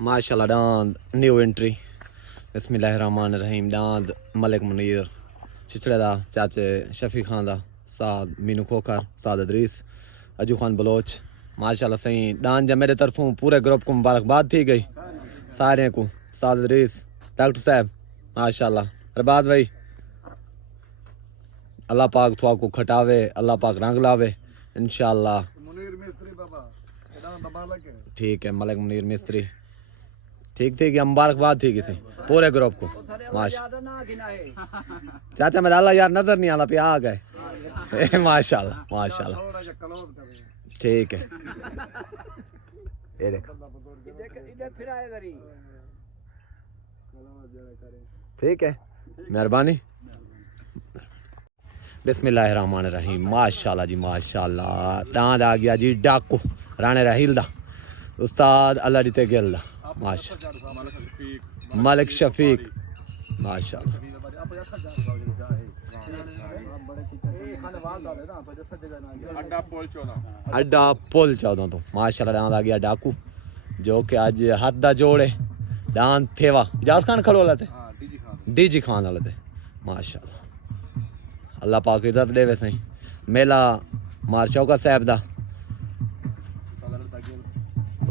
माशाल्लाह डांद new entry बिस्मिल्लाहिर्रहमानिर्रहीम डांद मलिक मुनीर चिचड़े दा चाचे शफी खान दा साद मीनू खोखर साद अदरीस अजू खान बलोच माशाल्लाह सही डांद जा मेरे तरफों पूरे ग्रुप को मुबारकबाद थी गई सारे को साद अदरीस डॉक्टर साहब माशाल्लाह अरबाज भाई अल्लाह पाक थुआ को खटावे अल्लाह पाक रंग लावे इंशाल्लाह ठीक है मलिक मुनीर मिस्त्री ठीक ठीक है मुबारकबाद थी किसी पूरे ग्रुप को माशा चाचा मेरा अल्लाह यार नजर नहीं आला पे आ गए माशाल्लाह माशाल्लाह ठीक है ठीक है मेहरबानी बिस्मिल्लाहिर्रहमानिर्रहीम माशाल्लाह जी माशाल्लाह दांद आ गया जी डाकू राणे राहिल दा उस्ताद अल्लाह दी ते गिल दा माशा मलिक शफीक माशाल्लाह अड्डा पुल 14 तो माशाल्लाह दांद आ गया डाकू जो कि आज हाथ दा जोड़ है दांद थेवा इजाज खान खलोला थे डीजी खान वाले थे माशाल्लाह अल्लाह पाक इज्जत देवे सही मेला मार चौका साहब दा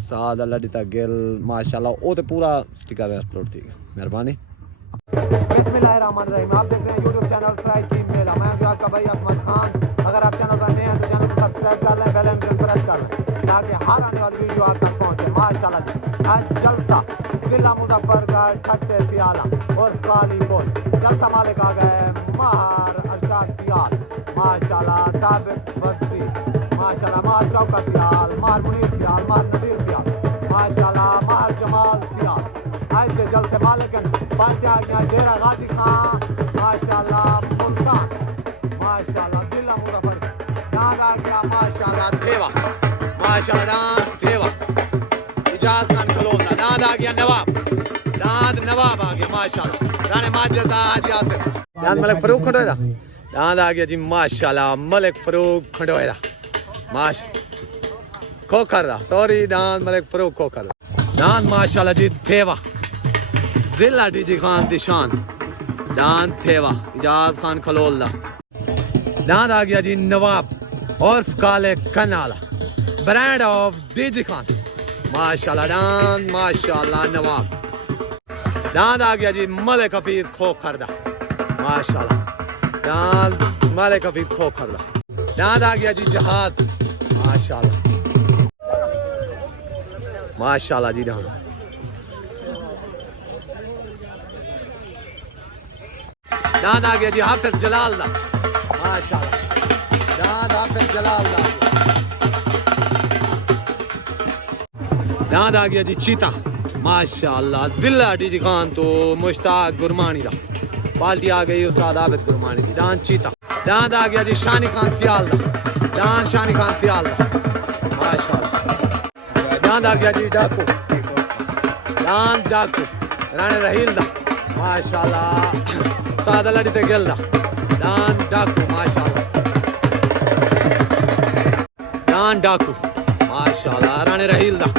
साद अल्लाह दी गिल माशाल्लाह वो तो पूरा टिका हुआ अपलोड थी मेहरबानी बिस्मिल्लाहिर्रहमानिर्रहीम आप देख रहे हैं यूट्यूब चैनल फ्राई चीज मेला मैं हूं आपका भाई अहमद खान अगर आप चैनल पर नए हैं तो चैनल को सब्सक्राइब कर लें बेल आइकन प्रेस कर लें ताकि हर आने वाली वीडियो आप तक पहुंचे माशाल्लाह जी आज जलसा जिला मुजफ्फरगढ़ ठट्टे सियाला और काली बोल जलसा मालिक आ गए मार अरशाद सियाल माशाल्लाह साबित बस्ती माशाल्लाह मार चौका सियाल मार मुनीर सियाल मार नदीर सियाल माशाल्लाह मार जमाल सियाल आज के जल से मालिकन बातें आ गया डेरा गाजी खान माशाल्लाह मुल्तान माशाल्लाह जिला मुजफ्फरगढ़ दांद आ गया माशाल्लाह थेवा माशाल्लाह दांद थेवा इजाज खान खलोला दांद आ गया नवाब दांद नवाब आ गया माशाल्लाह राणे माजिद आज यासिर दांद मलिक फरूक खंडोएदा दांद आ गया जी माशाल्लाह मलिक फरूक खंडोएदा माश खोखर दा सॉरी दांद मलिक फरूक खोखर दांद माशाल्लाह जी थेवा जिला डीजी खान दिशान दांद थेवा इजाज खान खलोल दा दांद आ गया जी नवाब और काले canola brand of DG Khan माशाल्लाह दांद माशाल्लाह नवाब दांद आ गया जी मलिक हफीज खोखर दा माशाल्लाह दांद मलिक हफीज खोखर दा दांद आ गया जी जहाज माशाल्लाह माशाल्लाह जी दांद दांद आ गया जी हाफिज जलाल दा माशाल्लाह दांद हाफिज जलाल दा दांद आ गया जी चीता माशाल्लाह जिला डीजी खान तो मुश्ताक गुरमानी दा पार्टी आ गई उस्ताद आबिद गुरमानी दी दांद चीता दांद आ गया जी शानी खान सियाल दा दांद शानी खान सियाल दा माशाल्लाह दांद आ गया जी डाकू दांद डाकू राणे रहील दा माशाल्लाह साद अल्लाह दी ते गिल दा दांद डाकू माशाल्लाह दांद डाकू माशाल्लाह राणे रहील दा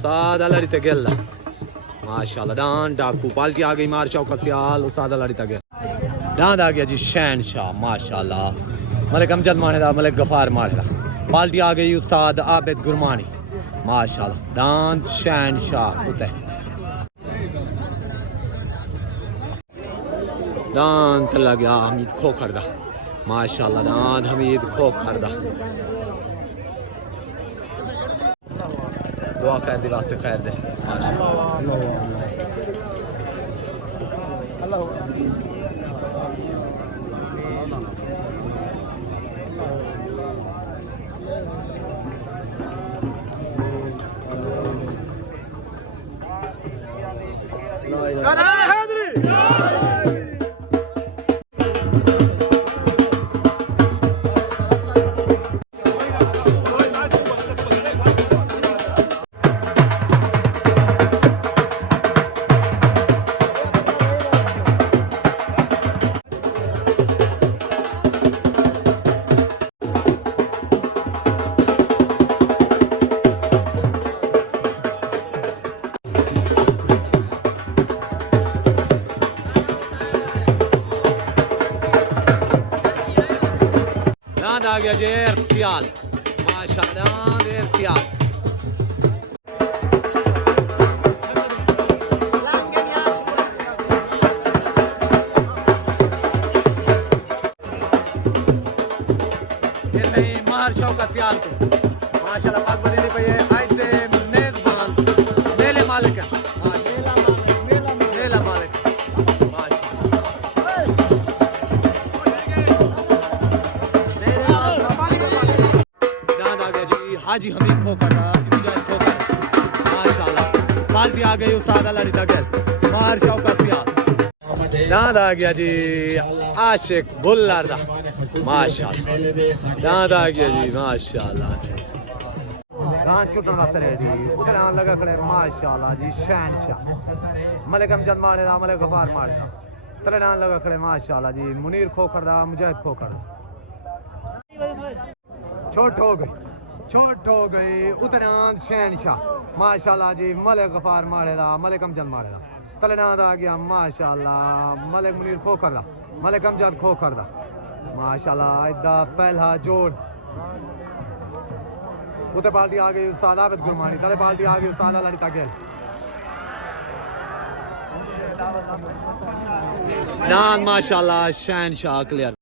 साद अल्लाह दी ते गिल दा माशाल्लाह दांद डाकू पाल्टी आ गई मार चौका सियाल साद अल्लाह दी ते गिल दांद आ गया जी शहनशाह माशाल्लाह मलिक अमजद माने दा मलिक गफार माने दा पाल्टी आ गई उस्ताद आबिद गुरमानी माशाल्लाह दांद शहनशाह उते दांद तला गया हमीद खोखर दा माशाल्लाह दांद हमीद खोखर दा दुआ खैर दे वास्ते खैर दे अल्लाह नाद आ गया जेर सियाल माशाल्लाह जेर सियाल मार शौक सियाल को माशाल्लाह पाक बदली पे ये आयते मेजबान मेले मालिक है मेला मालिक नाद आ गया जी हाजी हमीद खोखर मुजाहिद खोखर माशाल्लाह पार्टी आ गई उसाद अली तगल मार शौक सियाल नाद आ गया जी आशिक बुल्लर दा माशाल्लाह नाद आ गया जी माशाल्लाह गान छुटन वास्ते रेडी उधर आन लगा खड़े माशाल्लाह जी शहनशाह मलिक अमजद मारे दा मलिक गफार मारे दा तले आन लगा खड़े माशाल्लाह जी मुनीर खोखर दा मुजाहिद खोखर छोट हो गई उधर आन शहनशाह माशाल्लाह जी मलिक गफार मारे दा मलिक अमजद मारे दा तले नाद आ गया माशाल्लाह मलिक मुनीर खोखर दा मलिक अमजद खोखर दा माशाल्लाह इदा पहला जोड़ उते पार्टी आ गई उस्ताद आबिद गुरमानी तले पार्टी आ गई उस्ताद अली तगल नान माशाल्लाह शहनशाह क्लियर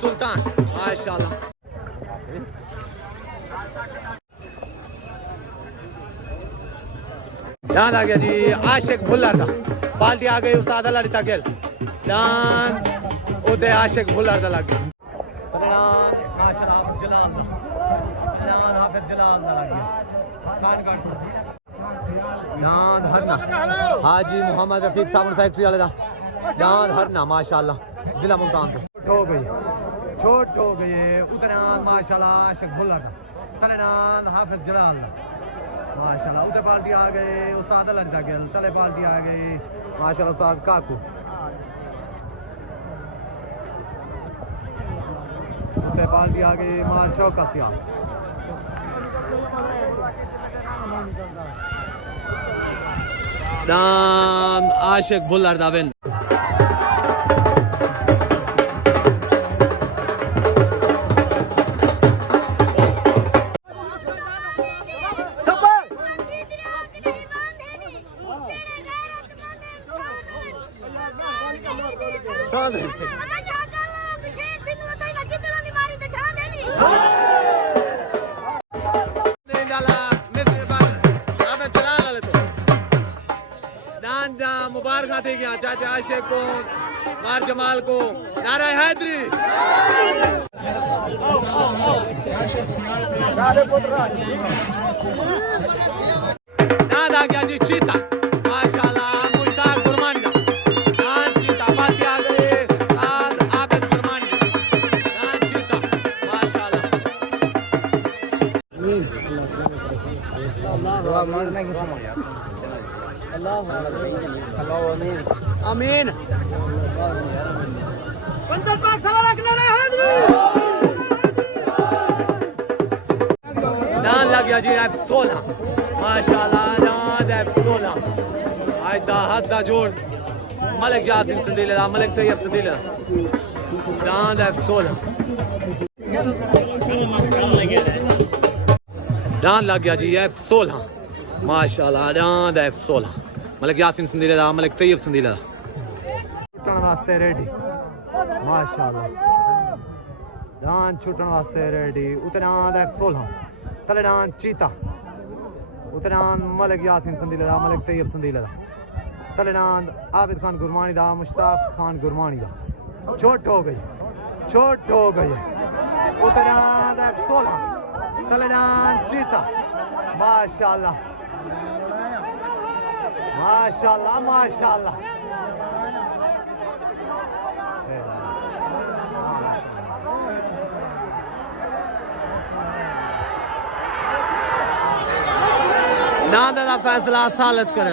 सुल्तान माशाल्लाह डांस आ गया जी आशिक भुल्लर दा पार्टी आ गई उस्ताद अली तगल डांस उते आशिक भुल्लर दा लग गया माशाल्लाह हाफिज जलाल दा हाफिज जलाल दा लग गया खान काट डांस हरना हाजी मोहम्मद रफीक साबुन फैक्ट्री वाले दा डांस हरना माशाल्लाह जिला मुल्तान छोट हो गई उधर माशाल्लाह आशिक भुल्लर तले नाम हाफिज जलाल माशाल्लाह उधर पार्टी आ गए उस्ताद अली तगल तले पार्टी आ गई माशाल्लाह उस्ताद काकू उधर पार्टी आ गई मार शौक सियाल नाम आशिक भुल्लर दा विन मुबारक आते गया चाचा आशिक को मार जमाल को नारा हैदरी नाद आ गया जी चीता माशाल्लाह मुश्ताक गुरमानी नान चीता पार्टी आ गई आज आबिद गुरमानी नान चीता माशाल्लाह आमीन नान लग गया जी F16 माशाल्लाह नान F16 आयदा हद जोड़ मलिक जासिम संदीले दा मलिक तैयब संदीले नान F16 नान लग गया जी F16 माशाल्लाह नान F16 मलिक यासिन संदीले दा मलिक तैयब संदीले दा छुटन वास्ते रेडी माशाल्लाह डांस छुटन वास्ते रेडी उतना F16 तले डांस चीता उतना मलिक यासिन संदीले दा मलिक तैयब संदीले दा तले डांस आबिद खान गुरमानी दा मुश्ताक खान गुरमानी दा छोट हो गई उतना F16 तले डांस चीता माशाल्लाह माशाल्लाह माशाल्लाह नादा दा फैसला सालस करे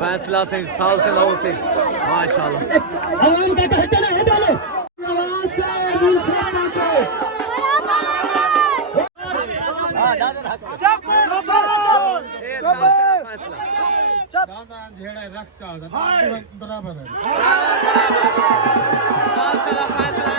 फैसला से साल से लो से माशाल्लाह आवाम का कहते ना है डालो आवाज से दूसरे पहुंचो झेड़ा रख चाल बराबर है फैसला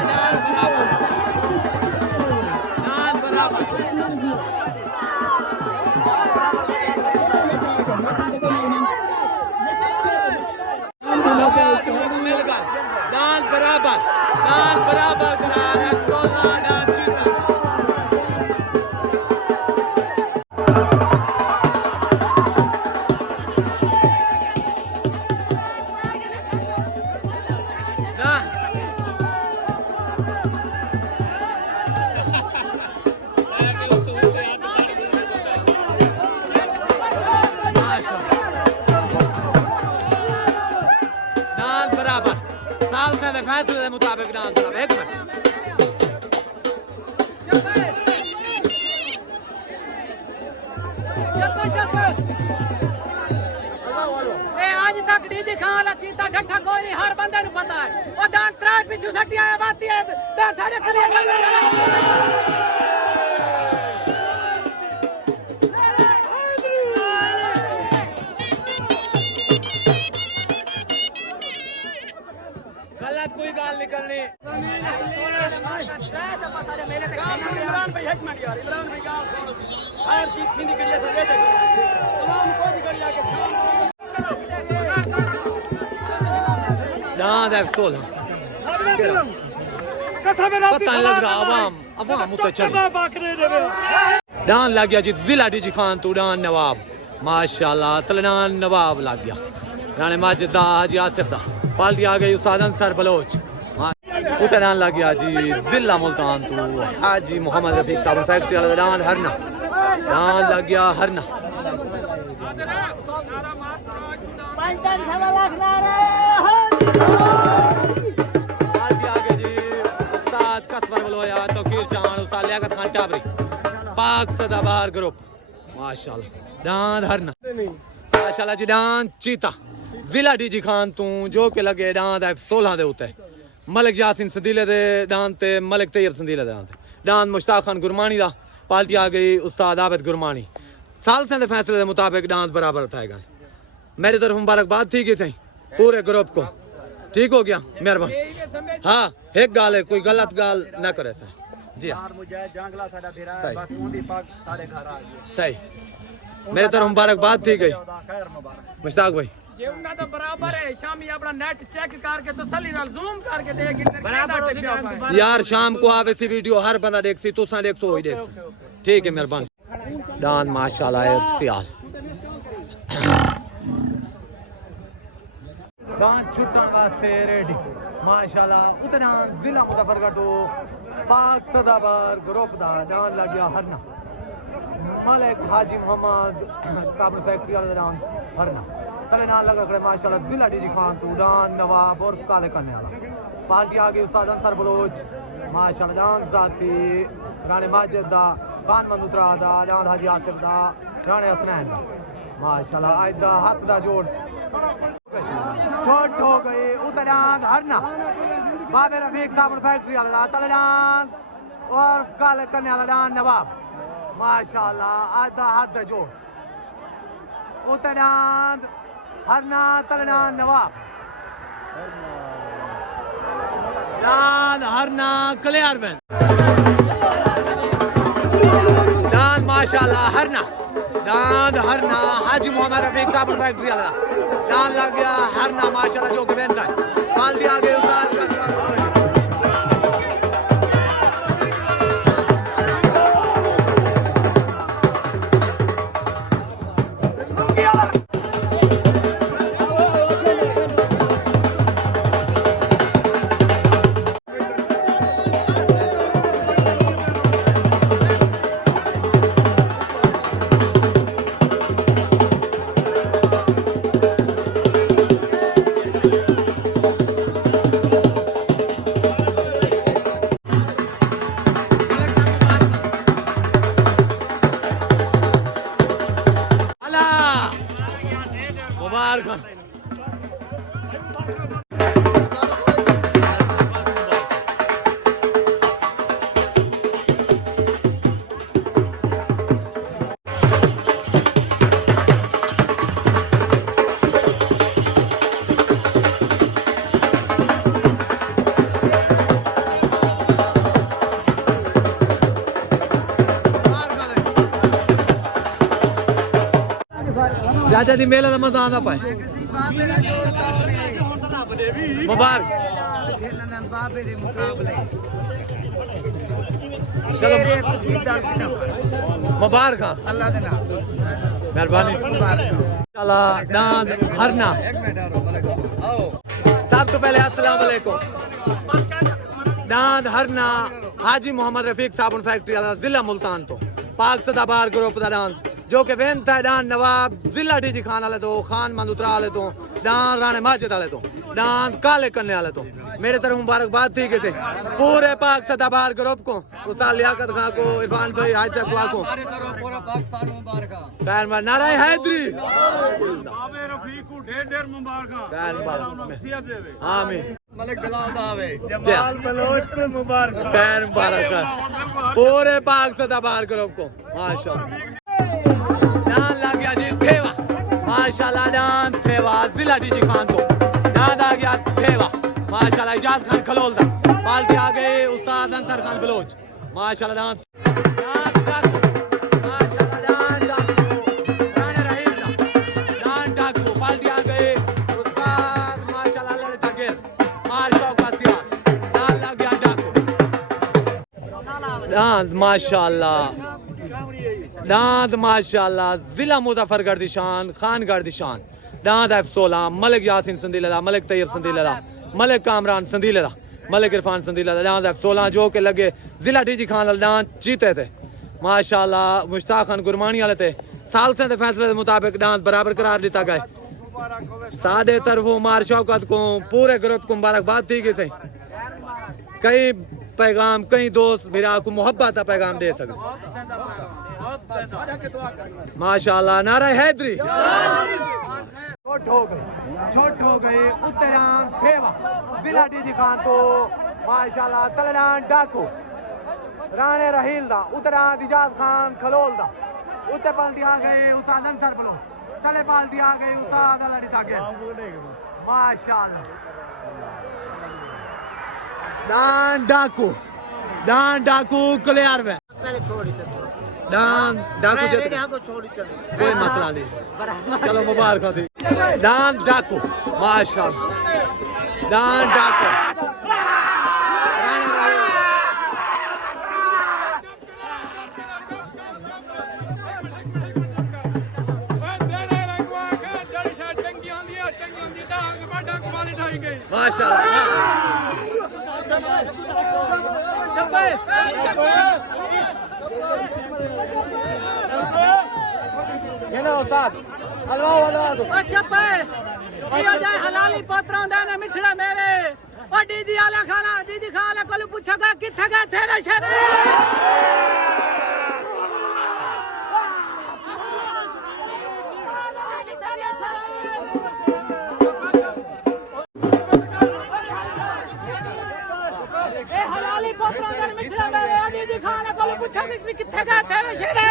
नान बराबर नान बराबर करार सोला नान जीता फैसले के मुताबिक नाम तरफ एक मिनट आज तक नहीं दिखा वाला चीता ढट्ठा कोई नहीं हर बंदे को पता है वो दान त्राय पिछू सटिया बाती है दान साढ़े कलिया कोई गाल नहीं करनी इमरान भाई एक मिनट यार इमरान भाई गाल सुनो हर चीज थी निकली सब ये देखो तमाम कोई निकली आके ना देख सोल पता लग रहा अवाम तो चल डान लग गया जी जिला डीजी खान तू डान नवाब माशाल्लाह तलनान नवाब लग गया राणे माजिद दा हाजी आसिफ दा पार्टी आ गई उस्ताद अंसर बलोच उतरान लग गया जी जिला मुल्तान तू हाजी मोहम्मद रफीक साहब फैक्ट्री वाला डान हरना डान लग गया हरना पार्टी आ गई जी उस्ताद कसबर बलोया तो कीर जान उस्ताद लियाकत खान टाबरी पाक सदाबहार ग्रुप माशाल्लाह डान हरना माशाल्लाह जी डान चीता जिला डीजी खान तू जो के लगे डांद F16 दे उत्ते मलिक यासिन संदीले दे डांद ते मलिक तैयब संदीले दे डांद मुश्ताक खान गुरमानी दा पार्टी आ गई उस्ताद आबिद गुरमानी साल से फैसले के मुताबिक डांद बराबर था मेरी तरफ मुबारकबाद थी कि सही पूरे ग्रुप को ठीक हो गया मेहरबान हाँ एक गाल है कोई गलत गाल ना करे सही जी सही मेरी तरफ मुबारकबाद थी गई मुश्ताक भाई ये उनका तो बराबर है शामी अपना नेट चेक करके तो सली नाल जूम करके देख बराबर यार शाम को आवे सी वीडियो हर बंदा देख सी तुसा देख सो ही देख ठीक है मेहरबान डान माशाल्लाह है सियाल डान छुटन वास्ते रेडी माशाल्लाह उतना जिला मुजफ्फरगढ़ तो पाक सदाबार ग्रुप दा डान लग गया हरना मलिक हाजी मोहम्मद साहब फैक्ट्री वाले डान हरना तले नाल लगा करे माशाल्लाह जिला डीजी खान तू डान नवाब और काले करने वाला पार्टी आ गई उस्ताद अंसर बलोच माशाल्लाह डान जाती राणे माजिद दा खान मंदुत्रा दा डान हाजी आसिफ दा राणे हसनैन माशाल्लाह आज दा हाथ दा जोड़ छोट हो गई उतरान हरना बाबे रफीक साहब फैक्ट्री वाला दा तले डान और काले करने वाला डान नवाब माशाल्लाह आज दा हाथ दा जोड़ उतरान हरना तलना नवाब डान हरना क्लियर में डान माशाल्लाह हरना डान हरना हाजी मोहम्मद रफीक साहब फैक्ट्री वाला डान लग गया हरना माशाल्लाह जो कि बेहतर है पाल दिया गया उस्ताद का मुबारक। चाचा जी मेला का मजा आंदा पाए मुबारक। चलो मुबारक मेहरबानी। हरना सब तो पहले अस्सलाम वालेकुम। दांद हरना हाजी मोहम्मद रफीक साबुन फैक्ट्री वाला जिला मुल्तान तो पाक सदाबार ग्रुप का दांद जो कि वेन था दान नवाब जिला डीजी खान वाले तो खान मंदुत्रा वाले तो दान राणे माजिद वाले तो दान काले करने वाले तो मेरे तरफ मुबारकबाद थी किसे पूरे पाक सदाबार ग्रुप को उस्ताद लियाकत खां को इरफान भाई हाजी साहब को पूरा पाकिस्तान मुबारक खैर मार नाराय हैदरी आवे रफीक को ढेर मुबारक खैर मुबारक आमीन मलिक बिलाल दावे जमाल बलोच को मुबारक खैर मुबारक पूरे पाक सदाबार ग्रुप को माशाल्लाह। दान लग गया जी थेवा माशाल्लाह। दान थेवा जिला डीजी खान को दान आ गया थेवा माशाल्लाह। इजाज खान खलोलदा पार्टी आ गए उस्ताद अंसर खान बलोच माशाल्लाह। दान डाकू माशाल्लाह। दान डाकू राणे रहीम दान डाकू पार्टी आ गए उस्ताद माशाल्लाह लड़ता गिर मार चौका सियार दान लग गया डाकू दान माशाल्लाह। दांद माशाल्लाह जिला मुजफ्फर गर्दिशान खान गर्दिशान दांद F16 मलिक यासीन संदीला मलिक तैयब संदीला मलिक कामरान संदीला मलिक इरफान संदीला दांद F16 जो के लगे जिला डीजी खान वाले दांद जीते थे माशाल्लाह। मुश्ताक खान गुरमानी वाले थे सालसे के फैसले के मुताबिक दांद बराबर करार दिता गया साढ़े तरफों मार शौकत को पूरे ग्रुप को मुबारकबाद थी कि सही कई पैगाम कई दोस्त मेरा को मोहब्बत का पैगाम दे सके माशाल्लाह। नारा हैदरी छोट हो गए उत्तरान थेवा जिला डीजी खान तो माशाल्लाह। तलडान डाकू राणे रहील दा उत्तरान इजाज खान खलोल दा उत्ते पाल्टी आ गए उस्ताद अंसर बलो तले पाल्टी आ गए उस्ताद अली ताके माशाल्लाह। दान डाकू क्लियर में दान डाकू जीत कोई मसला नहीं चलो मुबारक थी। दान डाकू माशाल्लाह। दान डाकू माशाल्लाह। ये ना उस्ताद हलवा वाला दो अच्छा पे ये जाए हलाली पत्रों देने मिठड़ा मेरे ओ दीदी आला खाना दीदी खाला कोल पूछेगा किथे गए थे रे शेरे ए हलाली पत्रों देने मिठड़ा मेरे ओ दीदी खाला कोल पूछेगा किथे गए थे रे शेरे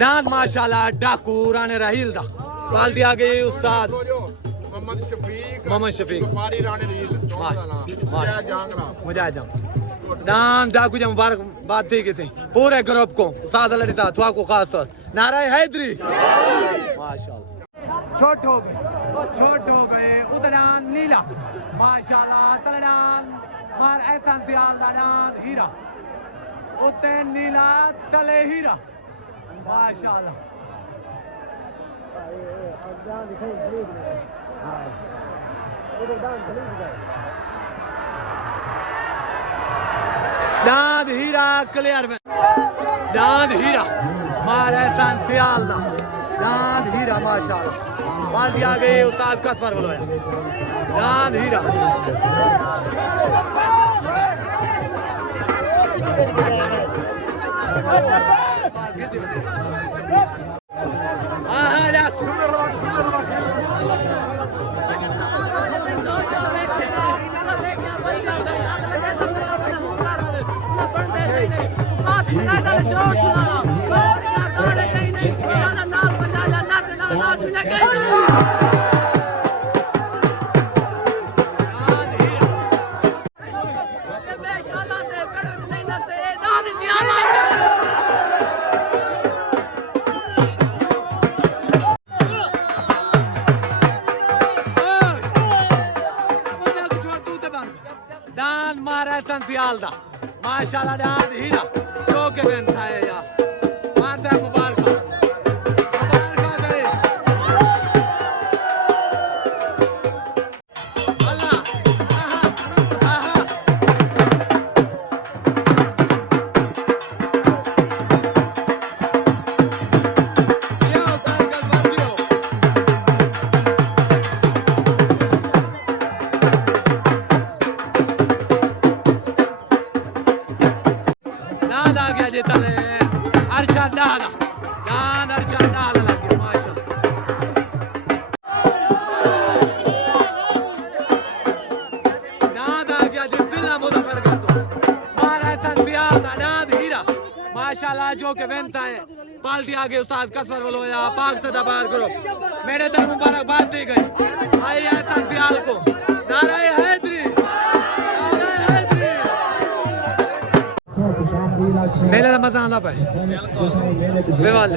दांत माशाल्लाह डाकू राने राहील दा बाल्टी आ गई उस्ताद मोहम्मद शफीक मुजाहिद नाम डाकू जब मुबारकबाद थी किसी पूरे ग्रुप को उस्ताद अली था तुआ को खास तौर नारा हैदरी माशाल्लाह छोट हो गए उदरान नीला माशाल्लाह तलडान मार ऐसा सियाल दान हीरा उते नीला तले हीरा माशाल्लाह दांत हीरा क्लियर में दांत हीरा मार ऐसा सियाल दा दांत हीरा माशाल्लाह बाल्टी आ गई उस्ताद कसवर बोलोया दांत हीरा दान मारा संसियाल दा माशाल्लाह दान हीरा जो के बेन था यार माता मुबारक अल्लाह अरशद डाला दान अरशद डाला लग गया माशाल्लाह दान आ गया जिला मुदफर कर दो मारा संसियाल दान हीरा माशाल्लाह जो के बनता है बाल्टी आगे उस्ताद कसवर बोलोया पाक से दबार ग्रुप मेरे तरफ मुबारकबाद दी गई भाई संसियाल को नारा हैदरी मेले का मजा आना पाए बेवाल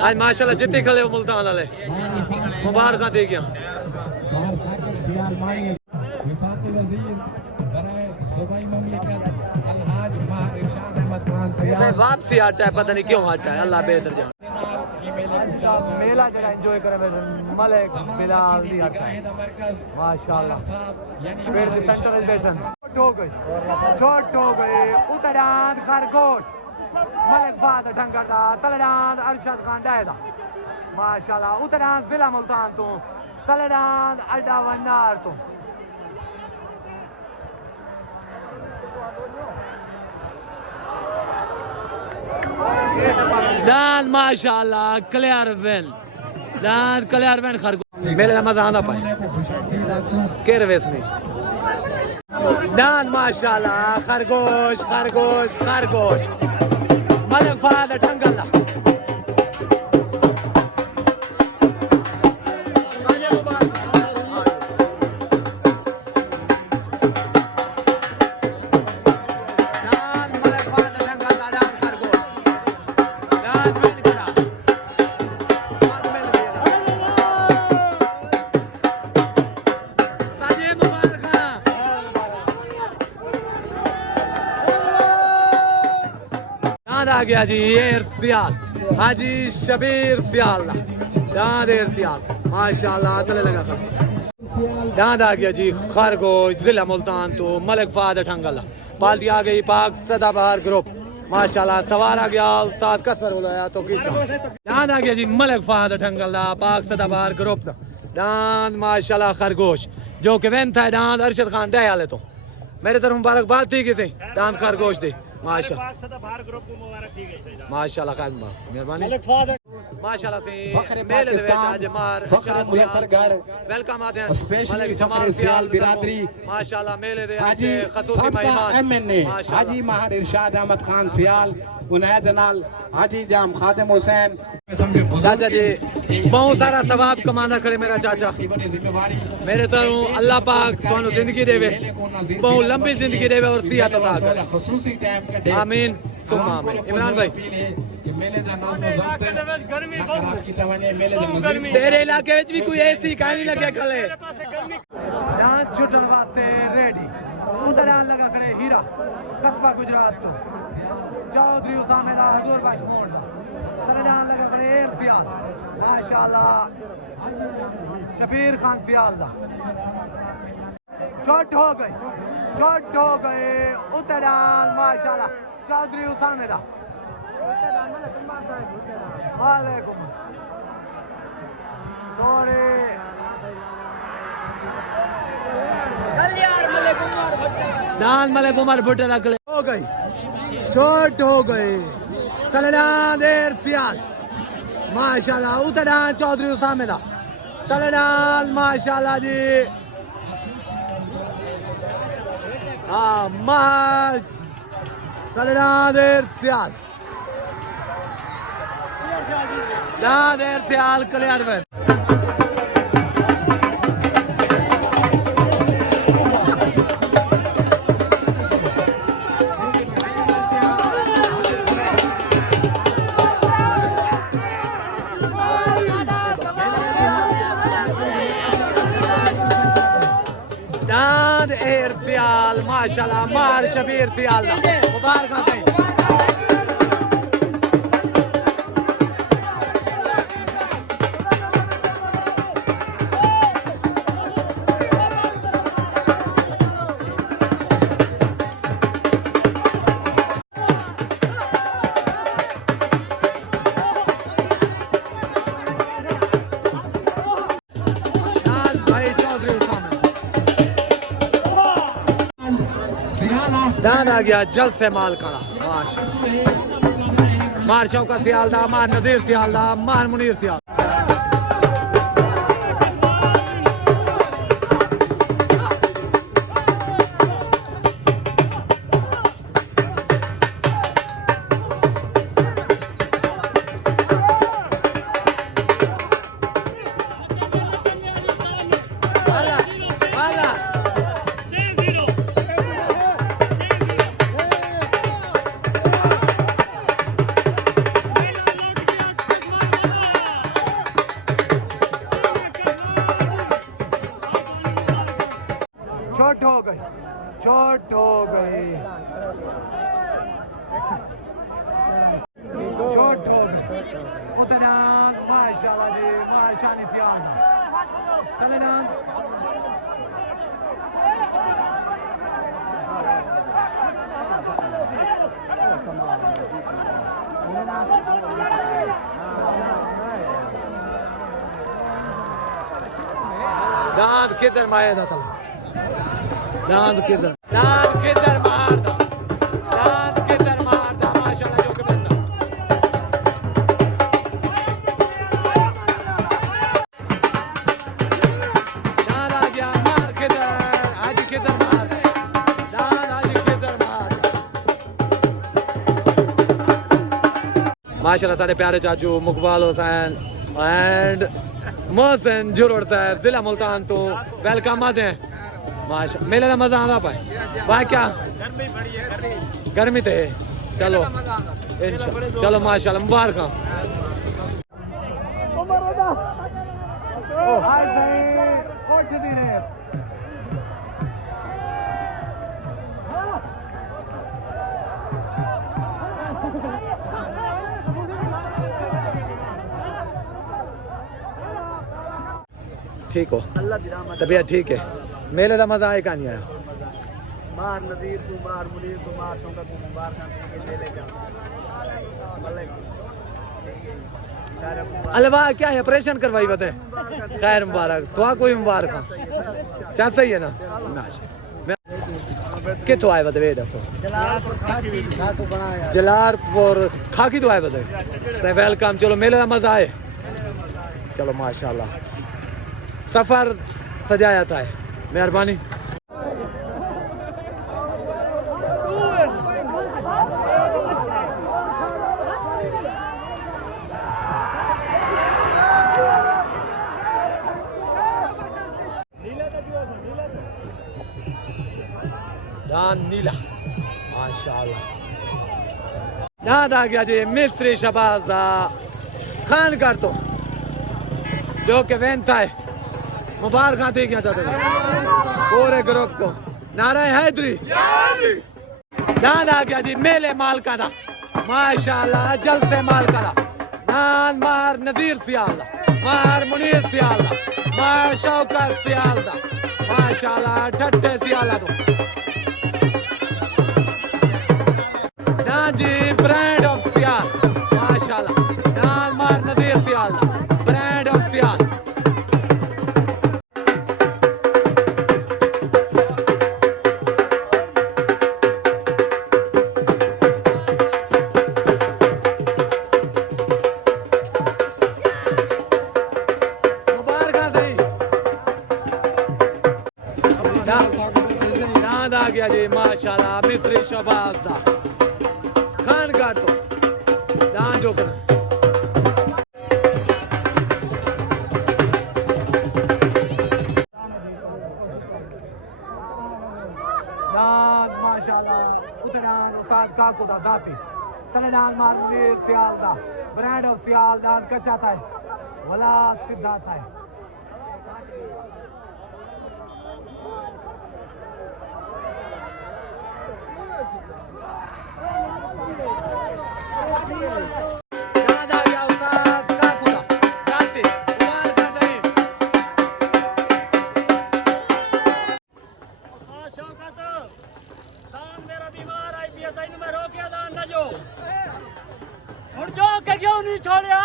आज माशाल्लाह जितने खले मुल्तान वाले मुबारक दे गया वापसी आता है पता नहीं क्यों आता है अल्लाह बेहतर जान मेला जगह एंजॉय करे मलिक बिलाल माशाल्लाह फिर सेंटर बैठन छोट हो गए उतरान खरगोश मलिक बाद ढंगरदा तलडान अरशद खान डायदा माशाल्लाह उतरान जिला मुल्तान तो तलडान अड्डा वन्नार तो दान माशाल्लाह क्लियर वेन खरगोश मेले का मजा आना पाए केर वेस नहीं दान माशाल्लाह खरगोश खरगोश खरगोश मलिक फाद ठंगला आ गया जी ये सियाल हाजी शबीर सियाल दांत सियाल माशाल्लाह तले लगा दांत आ गया जी खरगोश जिला मुल्तान तो मलिक फाद ठंगला बाल्टी आ गई पाक सदाबहार ग्रुप माशाल्लाह सवार आ गया उस्ताद कसवर बोलाया तो किसा दांत आ गया जी मलिक फाद ठंगला पाक सदाबहार ग्रुप दांत माशाल्लाह खरगोश जो कि वेन था दांत अरशद खान डे आले तो मेरे तरफ मुबारकबाद थी किसी दांत खरगोश दे माशाल्लाह खैर मेहरबानी माशाल्लाह से मेले दे विच आज मार वेलकम आते हैं मलिक जमाल सियाल बिरादरी माशाल्लाह मेले दे आज खसूसी मेहमान एमएनए हाजी माहर इरशाद अहमद खान सियाल उन्हें दनाल हाजी जाम खादिम हुसैन चाचा जी बहुत सारा सवाब कमाना खड़े मेरा चाचा मेरे तो अल्लाह पाक ਤੁਹਾਨੂੰ ਜ਼ਿੰਦਗੀ ਦੇਵੇ बहुत लंबी जिंदगी देवे और सेहत अता करे आमीन सुम्मा आमीन इमरान भाई तेरे इलाके में भी कोई ऐसी कहानी लगे खले डांस छुटन वास्ते रेडी उधर डांस लगा खड़े हीरा कस्बा गुजरात तो चौधरी उसामे दा हजूर बख्श मोड़ दा तेरे डांस लगा खड़े सियाल माशाल्लाह शबीर खान सियाल दा चोट हो गए उधर डांस माशाल्लाह चौधरी उसामे दा वालेकुम सॉरी डांस मलिक उमर भुट्टे रखले हो गई चोट हो गई तलडान देर सियाल माशाल्लाह उतडान चौधरी उसामे दा तलडान माशाल्लाह जी हाँ माश तलडान देर सियाल देर सियाल कल्याण में सियाल माशाल्लाह मार शबीर सियाल मुबारक सही दान आ गया जल्द से माल करा मार शौका सियालदा मार नजीर सियालदा मार मुनीर सियाल चोट हो गई उतरान माशाल्लाह जी माशानी सियाल तलडान दांत किधर माया था दांत किधर मारदा माशाल्लाह जो के बंदा दांत आ गया मार किधर आज किधर मार दांत आज किधर मार माशाल्लाह सारे प्यारे चाचू मुकबाल हुसैन एंड मोहसिन जुरोड़ साहब जिला मुल्तान तो वेलकम आते हैं माशा मेले का मजा आना पाए वाह क्या गर्मी थे चलो चलो माशाल्लाह मुबारक ठीक हो तबीयत ठीक है मेले का मजा आए कहानी आया मार नदीर तू मार मुनीर तू मार शौकत तू मुबारक मेले का अलवा क्या है ऑपरेशन करवाई बता खैर मुबारक तो कोई मुबारक चा सही है ना कितो आए बता दसो जलालपुर खाकी तो आए बता वेलकम चलो मेले का मजा आए चलो माशाल्लाह सफर सजाया था मेहरबानी डांस नीला माशाल्लाह। डांस आ गया जी मिस्त्री शहबाज खान कर तो जो कि वेंता है मुबारक दे गया चाहते थे पूरे ग्रुप को। नारा हैदरी डांस आ गया जी मेले मालका दा माशाल्लाह जल से मालका दा नान मार नजीर सियाल दा मार मुनीर सियाल दा मार शौकत सियाल दा माशाल्लाह ठट्ठे सियाल दा ना जी ब्रांड ऑफ सियाल माशाल्लाह नान मार नजीर सियाल दा ब्रांड ऑफ सियाल। नाद आ गया जी माशाल्लाह मिस्त्री शहबाज खान काट तो दान जो करना नाद माशाल्लाह उतरान उस्ताद काको दा जाती तलेदान मार मुनीर सियाल दा ब्रांड ऑफ सियाल दान कच्चा था वला सीधा था। याद आ गया उस्ताद काको दा जाती उबार का सही शौकत दान मेरा बीमार आई पिया तैनू मैं रोकिया दान न जो हुण जो के क्यों नहीं छोड़िया।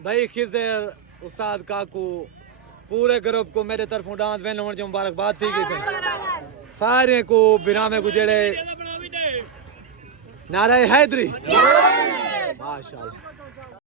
भाई खिजर उस्ताद काकू पूरे ग्रुप को मेरे तरफों डांस वेन होने जो मुबारकबाद थी कि सारे को बिरामे को जेड़े नारा हैदरी माशाल्लाह।